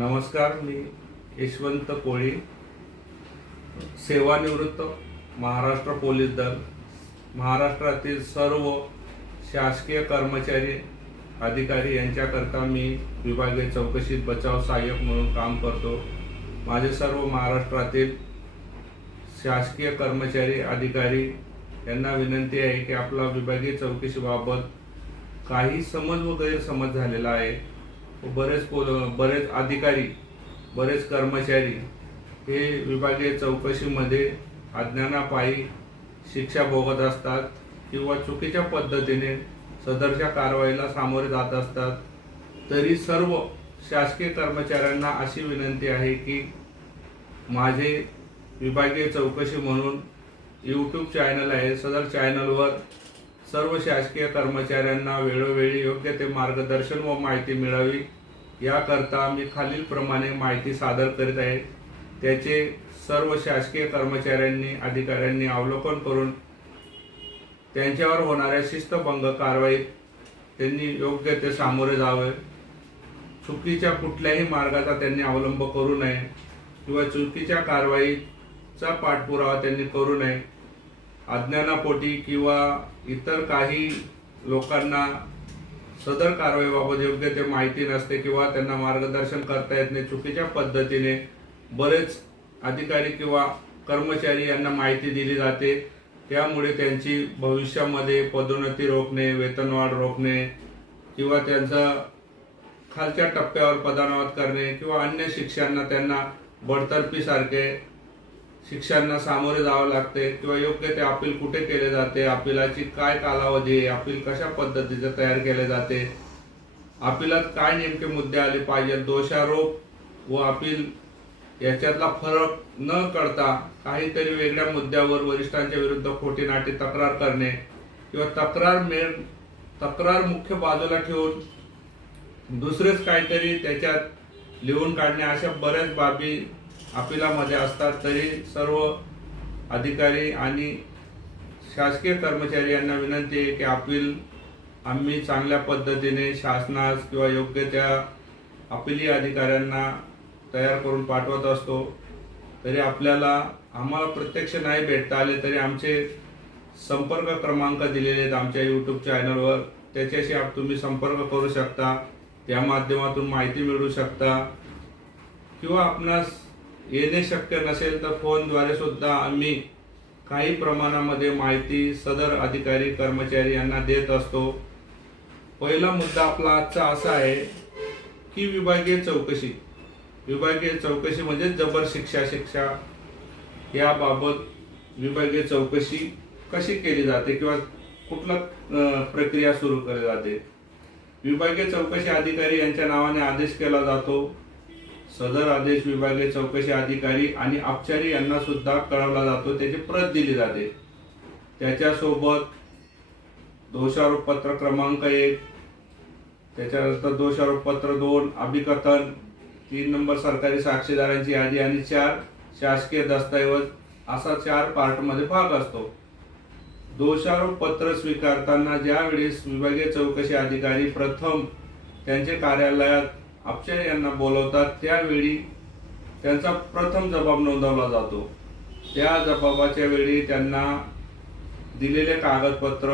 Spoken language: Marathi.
नमस्कार, मी यशवंत कोळी, सेवानिवृत्त महाराष्ट्र पोलीस दल, महाराष्ट्रातील सर्व शासकीय कर्मचारी अधिकारी यांच्याकरता मी विभागीय चौकशीत बचाव सहाय्यक म्हणून काम करतो। माझे सर्व महाराष्ट्रातील शासकीय कर्मचारी अधिकारी यांना विनंती आहे की आपला विभागीय चौकशीबाबत काही समज व गैरसमज झालेला आहे। बरेच अधिकारी, बरेच कर्मचारी हे विभागीय चौकशीमध्ये अज्ञानापायी शिक्षा भोगत असतात किंवा चुकीच्या पद्धतीने सदरच्या कारवाईला सामोरे जात असतात। तरी सर्व शासकीय कर्मचाऱ्यांना अशी विनंती आहे की माझे विभागीय चौकशी म्हणून यूट्यूब चॅनल आहे, सदर चॅनलवर सर्व शासकीय कर्मचाऱ्यांना वेळोवेळी योग्य ते मार्गदर्शन व माहिती मिळावी याकरता मी खालीलप्रमाणे माहिती सादर करीत आहे। त्याचे सर्व शासकीय कर्मचाऱ्यांनी, अधिकाऱ्यांनी अवलोकन करून त्यांच्यावर होणाऱ्या शिस्तभंग कारवाईत त्यांनी योग्य ते सामोरे जावे। चुकीच्या कुठल्याही मार्गाचा त्यांनी अवलंब करू नये किंवा चुकीच्या कारवाईचा पाठपुरावा त्यांनी करू नये। अज्ञानापोटी किंवा इतर काही लोकांना सदर कारवाईबाबत योग्य ते माहिती नसते किंवा त्यांना मार्गदर्शन करता येत नाही, चुकीच्या पद्धतीने बरेच अधिकारी किंवा कर्मचारी यांना माहिती दिली जाते। त्यामुळे त्यांची भविष्यामध्ये पदोन्नती रोखणे, वेतनवाढ रोखणे किंवा त्यांचा खालच्या टप्प्यावर पदान्नत करणे किंवा अन्य शिक्षांना त्यांना बढतर्फीसारखे शिक्षांना सामोरे जावं लागते किंवा योग्य ते अपील कुठे केले जाते, अपीलाची काय कालावधी आहे, अपील कशा पद्धतीचे तयार केले जाते, अपीलात काय नेमके मुद्दे आले पाहिजे, दोषारोप व अपील याच्यातला फरक न करता काहीतरी वेगळ्या मुद्द्यावर वरिष्ठांच्या विरुद्ध खोटी नाटी तक्रार करणे किंवा तक्रार मुख्य बाजूला ठेवून दुसरेच काहीतरी त्याच्यात लिहून काढणे, अशा बऱ्याच बाबी अपीलामध्ये असतात। तरी सर्व अधिकारी आणि शासकीय कर्मचारी यांना विनंती आहे की अपील आम्ही चांगल्या पद्धतीने शासनास किंवा योग्य त्या अपीली अधिकाऱ्यांना तयार करून पाठवत असतो। तरी आम्हाला प्रत्यक्ष नाही भेटता आले तरी आमचे संपर्क क्रमांक दिलेले आहेत आमच्या यूट्यूब चॅनलवर, त्याच्याशी तुम्ही संपर्क करू शकता, त्या माध्यमातून माहिती मिळवू शकता किंवा आपणास येणे शक्य नसेल तर फोनद्वारे सुद्धा आम्ही काही प्रमाणामध्ये माहिती सदर अधिकारी कर्मचारी यांना देत असतो। पहिला मुद्दा आपला आजचा असा आहे की विभागीय चौकशी म्हणजे जबर शिक्षा याबाबत विभागीय चौकशी कशी केली जाते किंवा कुठला प्रक्रिया सुरू केली जाते। विभागीय चौकशी अधिकारी यांच्या नावाने आदेश केला जातो। सदर आदेश विभागीय चौकशी अधिकारी आणि अपचारी यांना सुद्धा कळवला जातो, त्याची प्रत दिली जाते। त्याच्यासोबत दोषारोप पत्र क्रमांक 1, त्याच्यानंतर दोषारोप पत्र 2, अभिकथन, 3 नंबर सरकारी साक्षीदारांची यादी आणि 4 शासकीय दस्तऐवज, असा 4 पार्टमध्ये भाग असतो। दोषारोप पत्र स्वीकारताना ज्यावेळेस विभागीय चौकशी अधिकारी प्रथम त्यांचे कार्यालयात अपचारी यांना बोलवतात त्यावेळी त्यांचा प्रथम जबाब नोंदवला जातो। त्या जबाबाच्या वेळी त्यांना दिलेले कागदपत्र,